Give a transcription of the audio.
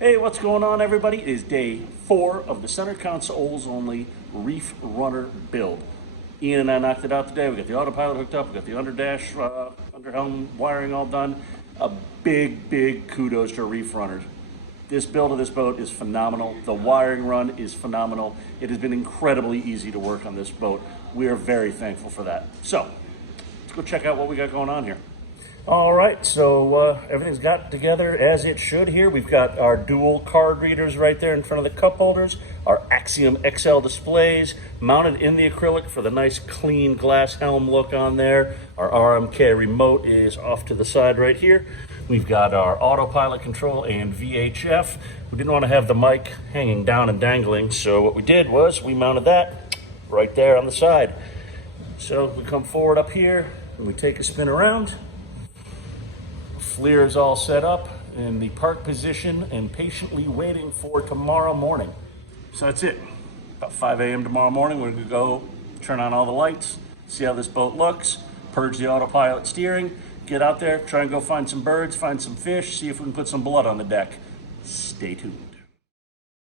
Hey, what's going on, everybody? It is day 4 of the center consoles only Reef Runner build. Ian and I knocked it out today. We got the autopilot hooked up. We got the underdash, under helm wiring all done. A big kudos to Reef Runners. This build of this boat is phenomenal. The wiring run is phenomenal. It has been incredibly easy to work on this boat. We are very thankful for that. So, let's go check out what we got going on here. All right, so everything's got together as it should here. We've got our dual card readers right there in front of the cup holders, our Axoim XL displays mounted in the acrylic for the nice clean glass helm look on there. Our RMK remote is off to the side right here. We've got our autopilot control and VHF. We didn't want to have the mic hanging down and dangling, so what we did was we mounted that right there on the side. So we come forward up here and we take a spin around. FLIR is all set up in the park position and patiently waiting for tomorrow morning. So that's it. About 5 a.m. tomorrow morning, we're going to go turn on all the lights, see how this boat looks, purge the autopilot steering, get out there, try and go find some birds, find some fish, see if we can put some blood on the deck. Stay tuned.